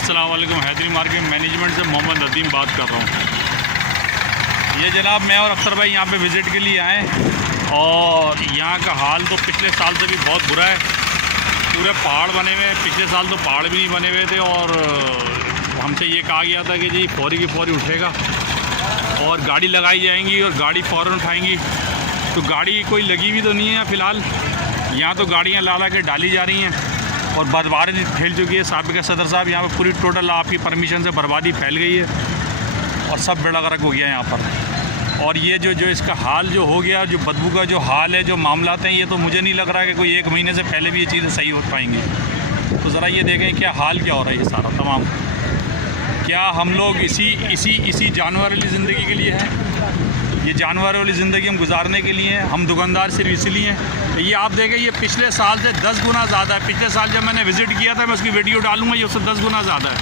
अस्सलाम वालेकुम। Hydari market management से मोहम्मद नदीम बात कर रहा हूँ। ये जनाब मैं और अख्तर भाई यहाँ पे विज़िट के लिए आए और यहाँ का हाल तो पिछले साल से भी बहुत बुरा है। पूरे पहाड़ बने हुए हैं, पिछले साल तो पहाड़ भी नहीं बने हुए थे और हमसे ये कहा गया था कि जी फौरी की फौरी उठेगा और गाड़ी लगाई जाएंगी और गाड़ी फ़ौरन उठाएंगी। तो गाड़ी कोई लगी भी तो नहीं है फ़िलहाल। यहाँ तो गाड़ियाँ ला के डाली जा रही हैं और बर्बादी फैल चुकी है। साबिक़ सदर साहब यहाँ पर पूरी टोटल आपकी परमिशन से बर्बादी फैल गई है और सब बेड़ा गर्क हो गया यहाँ पर। और ये जो इसका हाल जो हो गया, जो बदबू का जो हाल है, जो मामलात हैं, ये तो मुझे नहीं लग रहा है कि कोई 1 महीने से पहले भी ये चीज़ें सही हो पाएंगी। तो ज़रा ये देखें क्या हाल क्या हो रहा है ये सारा तमाम। क्या हम लोग इसी जानवर वाली ज़िंदगी के लिए हैं? ये जानवर वाली ज़िंदगी हम गुजारने के लिए हैं? हम दुकानदार सिर्फ इसलिए हैं? तो ये आप देखें, ये पिछले साल से 10 गुना ज़्यादा है। पिछले साल जब मैंने विज़िट किया था, मैं उसकी वीडियो डालूँगा, ये उससे 10 गुना ज़्यादा है।